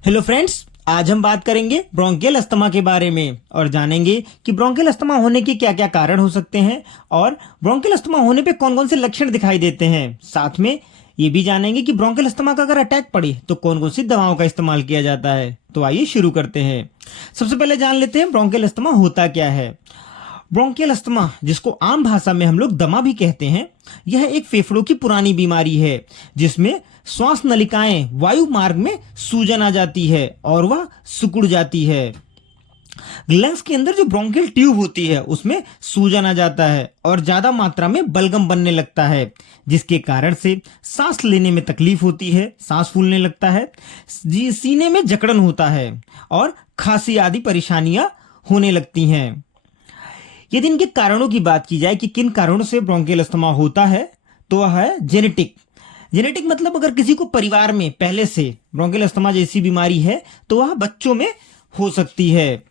Hello friends, आज हम बात करेंगे ब्रोंकियल अस्थमा के बारे में और जानेंगे कि ब्रोंकियल अस्थमा होने के क्या क्या कारण हो सकते हैं और ब्रोंकियल अस्थमा होने पे कौन कौन से लक्षण दिखाई देते हैं। साथ में ये भी जानेंगे कि ब्रोंकियल अस्थमा का अगर अटैक पड़े तो कौन कौन सी दवाओं का इस्तेमाल किया जाता है। तो आइए शुरू करते हैं। सबसे पहले जान लेते हैं ब्रोंकियल अस्थमा होता क्या है। ब्रोंकियल अस्थमा, जिसको आम भाषा में हम लोग दमा भी कहते हैं, यह एक फेफड़ों की पुरानी बीमारी है जिसमें श्वास नलिकाएं वायु मार्ग में सूजन आ जाती है और वह सिकुड़ जाती है। लंग्स के अंदर जो ब्रोंकियल ट्यूब होती है उसमें सूजन आ जाता है और ज्यादा मात्रा में बलगम बनने लगता है, जिसके कारण से सांस लेने में तकलीफ होती है, सांस फूलने लगता है, सीने में जकड़न होता है और खांसी आदि परेशानियां होने लगती हैं। यदि इनके कारणों की बात की जाए कि किन कारणों से ब्रोंकियल अस्थमा होता है, तो वह है जेनेटिक। जेनेटिक मतलब अगर किसी को परिवार में पहले से ब्रोंकियल अस्थमा जैसी बीमारी है तो वह बच्चों में हो सकती है।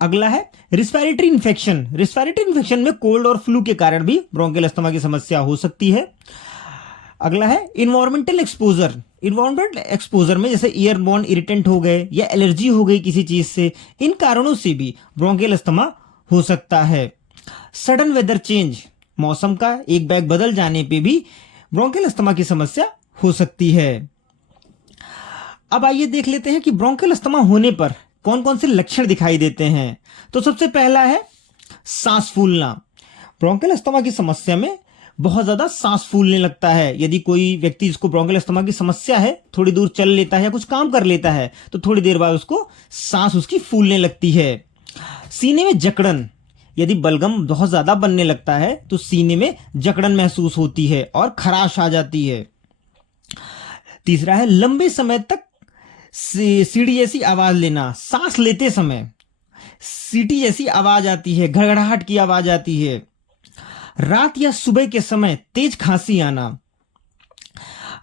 अगला है रिस्पिरेटरी इन्फेक्शन। रिस्पिरेटरी इन्फेक्शन में कोल्ड और फ्लू के कारण भी ब्रोंकियल अस्थमा की समस्या हो सकती है। अगला है इन्वायरमेंटल एक्सपोजर। इन्वायरमेंटल एक्सपोजर में जैसे ईयरबोर्न इरिटेंट हो गए या एलर्जी हो गई किसी चीज से, इन कारणों से भी ब्रोंकियल अस्थमा हो सकता है। सडन वेदर चेंज, मौसम का एक बैग बदल जाने पे भी ब्रोंकियल अस्थमा की समस्या हो सकती है। अब आइए देख लेते हैं कि ब्रोंकियल अस्थमा होने पर कौन कौन से लक्षण दिखाई देते हैं। तो सबसे पहला है सांस फूलना। ब्रोंकियल अस्थमा की समस्या में बहुत ज्यादा सांस फूलने लगता है। यदि कोई व्यक्ति जिसको ब्रोंकियल अस्थमा की समस्या है थोड़ी दूर चल लेता है या कुछ काम कर लेता है तो थोड़ी देर बाद उसको सांस उसकी फूलने लगती है। सीने में जकड़न, यदि बलगम बहुत ज्यादा बनने लगता है तो सीने में जकड़न महसूस होती है और खराश आ जाती है। तीसरा है लंबे समय तक सीढ़ी जैसी आवाज लेना। सांस लेते समय सीटी जैसी आवाज आती है, घड़घड़ाहट की आवाज आती है। रात या सुबह के समय तेज खांसी आना।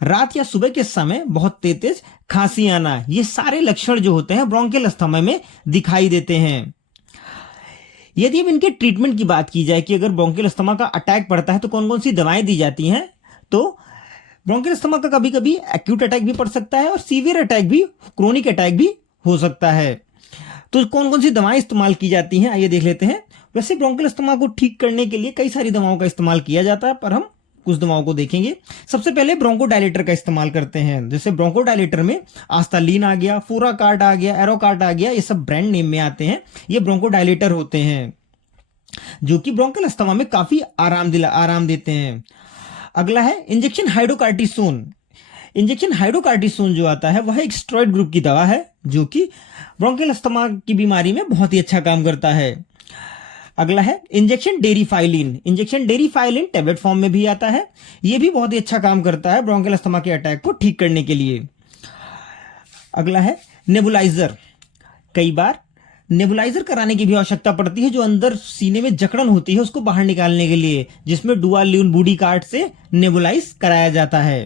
रात या सुबह के समय बहुत तेज खांसी आना, ये सारे लक्षण जो होते हैं ब्रोंकियल अस्थमा में दिखाई देते हैं। यदि अब इनके ट्रीटमेंट की बात की जाए कि अगर ब्रोंकियल अस्थमा का अटैक पड़ता है तो कौन कौन सी दवाएं दी जाती हैं, तो ब्रोंकियल अस्थमा का कभी कभी एक्यूट अटैक भी पड़ सकता है और सीवियर अटैक भी, क्रोनिक अटैक भी हो सकता है। तो कौन कौन सी दवाएं इस्तेमाल की जाती हैं आइए देख लेते हैं। वैसे ब्रोंकियल अस्थमा को ठीक करने के लिए कई सारी दवाओं का इस्तेमाल किया जाता है, पर हम कुछ दवाओं को देखेंगे। सबसे पहले ब्रोंकोडायलेटर का इस्तेमाल करते हैं। जैसे ब्रोंकोडायलेटर में आस्तालीन आ गया, फूराकार्ट आ गया, एरोकार्ट आ गया, ये सब ब्रांड नेम में आते हैं। ये ब्रोंकोडायलेटर होते हैं जो कि ब्रोंकियल अस्थमा में काफी आराम देते हैं। अगला है इंजेक्शन हाइड्रोकार्टिसोन। इंजेक्शन हाइड्रोकार्टिसोन जो आता है वह एक स्टेरॉइड ग्रुप की दवा है जो कि ब्रोंकियल अस्थमा की बीमारी में बहुत ही अच्छा काम करता है। अगला है injection Deriphyllin. Injection Deriphyllin tablet form में भी आता है, यह भी बहुत ही अच्छा काम करता है ब्रोंकियल अस्थमा के अटैक को ठीक करने के लिए। अगला है नेबुलाइजर। कई बार नेबुलाइजर कराने की भी आवश्यकता पड़ती है जो अंदर सीने में जकड़न होती है उसको बाहर निकालने के लिए, जिसमें डुआल्यून बूडी कार्ड से नेबुलाइज कराया जाता है।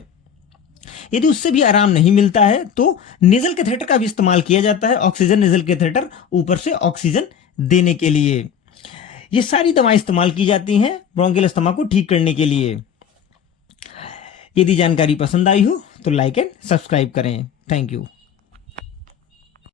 यदि उससे भी आराम नहीं मिलता है तो नेजल कैथेटर का भी इस्तेमाल किया जाता है। ऑक्सीजन नेजल कैथेटर, ऊपर से ऑक्सीजन देने के लिए। ये सारी दवाएं इस्तेमाल की जाती हैं ब्रोंकियल अस्थमा को ठीक करने के लिए। यदि जानकारी पसंद आई हो तो लाइक एंड सब्सक्राइब करें। Thank you.